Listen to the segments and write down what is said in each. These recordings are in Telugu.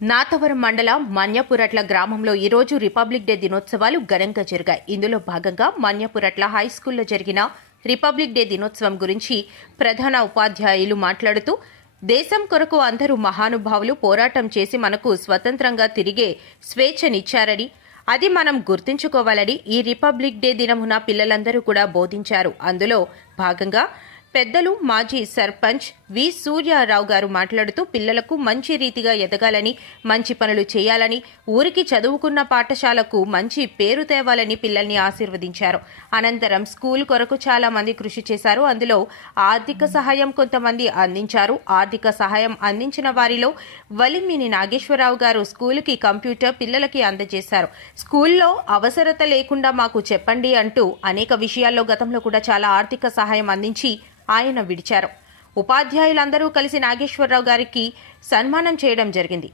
నాతవరం మండలం మన్యపురట్ల గ్రామంలో ఈరోజు రిపబ్లిక్ డే దినోత్సవాలు ఘనంగా జరిగాయి. ఇందులో భాగంగా మన్యపురట్ల హై స్కూల్లో జరిగిన రిపబ్లిక్ డే దినోత్సవం గురించి ప్రధాన ఉపాధ్యాయులు మాట్లాడుతూ దేశం కొరకు అందరూ మహానుభావులు పోరాటం చేసి మనకు స్వతంత్రంగా తిరిగే స్వేచ్ఛనిచ్చారని అది మనం గుర్తుంచుకోవాలని ఈ రిపబ్లిక్ డే దినమున పిల్లలందరూ కూడా బోధించారు. అందులో భాగంగా పెద్దలు మాజీ సర్పంచ్ వి. సూర్యారావు గారు మాట్లాడుతూ పిల్లలకు మంచి రీతిగా ఎదగాలని మంచి పనులు చేయాలని ఊరికి చదువుకున్న పాఠశాలకు మంచి పేరు తేవాలని పిల్లల్ని ఆశీర్వదించారు. అనంతరం స్కూల్ కొరకు చాలా మంది కృషి చేశారు. అందులో ఆర్థిక సహాయం కొంతమంది అందించారు. ఆర్థిక సహాయం అందించిన వారిలో వలిమిని నాగేశ్వరరావు గారు స్కూలుకి కంప్యూటర్ పిల్లలకి అందజేశారు. స్కూల్లో అవసరత లేకుండా మాకు చెప్పండి అంటూ అనేక విషయాల్లో గతంలో కూడా చాలా ఆర్థిక సహాయం అందించి ఆయన విడిచారు. ఉపాధ్యాయులందరూ కలిసి నాగేశ్వరరావు గారికి సన్మానం చేయడం జరిగింది.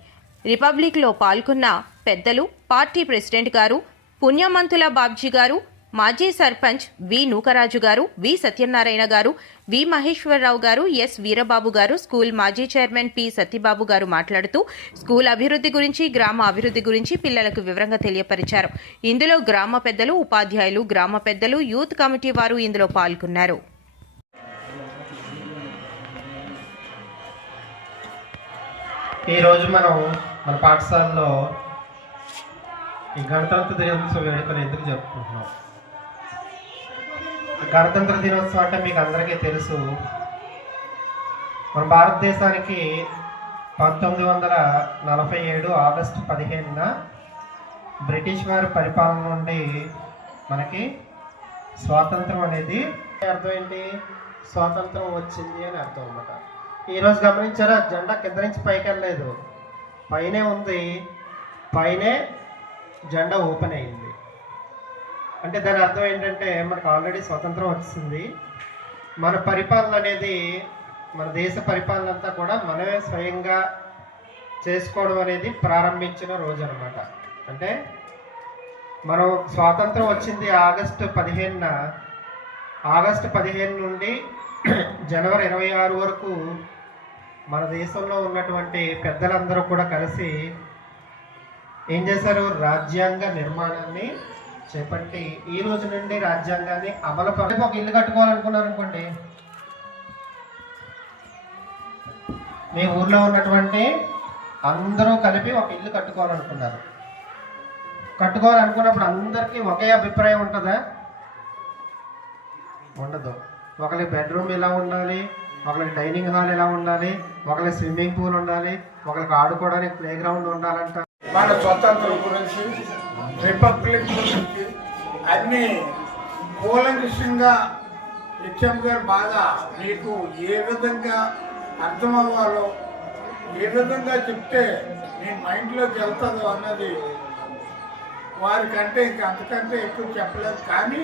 రిపబ్లిక్లో పాల్గొన్న పెద్దలు పార్టీ ప్రెసిడెంట్ గారు పుణ్యమంతుల బాబ్జీ గారు మాజీ సర్పంచ్ వి నూకరాజు గారు వి సత్యనారాయణ గారు వి మహేశ్వరరావు గారు ఎస్ వీరబాబు గారు స్కూల్ మాజీ చైర్మన్ పి సత్యబాబు గారు మాట్లాడుతూ స్కూల్ అభివృద్ధి గురించి గ్రామ అభివృద్ధి గురించి పిల్లలకు వివరంగా తెలియపరిచారు. ఇందులో గ్రామ పెద్దలు ఉపాధ్యాయులు గ్రామ పెద్దలు యూత్ కమిటీ వారు ఇందులో పాల్గొన్నారు. ఈరోజు మనం మన పాఠశాలలో ఈ గణతంత్ర దినోత్సవ వేడుకలు ఎందుకు జరుపుకుంటున్నాం? గణతంత్ర దినోత్సవం అంటే మీకు అందరికీ తెలుసు. మన భారతదేశానికి పంతొమ్మిది వందల నలభై ఏడు ఆగస్టు పదిహేనున బ్రిటిష్ వారి పరిపాలన నుండి మనకి స్వాతంత్రం అనేది అర్థం ఏంటి స్వాతంత్రం వచ్చింది అని అర్థం అన్నమాట. ఈరోజు గమనించారా? జెండా కింద నుంచి పైకి వెళ్ళలేదు. పైనే ఉంది. పైనే జెండా ఓపెన్ అయింది. అంటే దాని అర్థం ఏంటంటే మనకు ఆల్రెడీ స్వతంత్రం వచ్చింది. మన పరిపాలన అనేది మన దేశ పరిపాలన అంతా కూడా మనమే స్వయంగా చేసుకోవడం అనేది ప్రారంభించిన రోజు అనమాట అంటే మనం స్వాతంత్రం వచ్చింది ఆగస్టు పదిహేనున. ఆగస్టు పదిహేను నుండి జనవరి ఇరవై ఆరు వరకు మన దేశంలో ఉన్నటువంటి పెద్దలందరూ కూడా కలిసి ఏం చేశారు? రాజ్యాంగ నిర్మాణాన్ని చేపట్టి ఈ రోజు నుండి రాజ్యాంగాన్ని అమలు పరి ఒక ఇల్లు కట్టుకోవాలనుకున్నారు అనుకోండి మీ ఊర్లో ఉన్నటువంటి అందరూ కలిపి ఒక ఇల్లు కట్టుకోవాలనుకున్నారు. కట్టుకోవాలనుకున్నప్పుడు అందరికీ ఒకే అభిప్రాయం ఉంటుందా? ఉండదు. ఒకరి బెడ్రూమ్ ఎలా ఉండాలి? ఒకరికి డైనింగ్ హాల్ ఎలా ఉండాలి? ఒకరికి స్విమ్మింగ్ పూల్ ఉండాలి. ఒకరికి ఆడుకోవడానికి ప్లే గ్రౌండ్ ఉండాలంట. మన స్వతంత్రం గురించి రిపబ్లిక్ గురించి అన్ని కూలంకృష్ణంగా హెచ్ఎం గారు బాగా మీకు ఏ విధంగా అర్థమవ్వాలో ఏ విధంగా చెప్తే మీ మైండ్లోకి వెళ్తుందో అన్నది వారికంటే ఇంకా అంతకంటే ఎక్కువ చెప్పలేదు. కానీ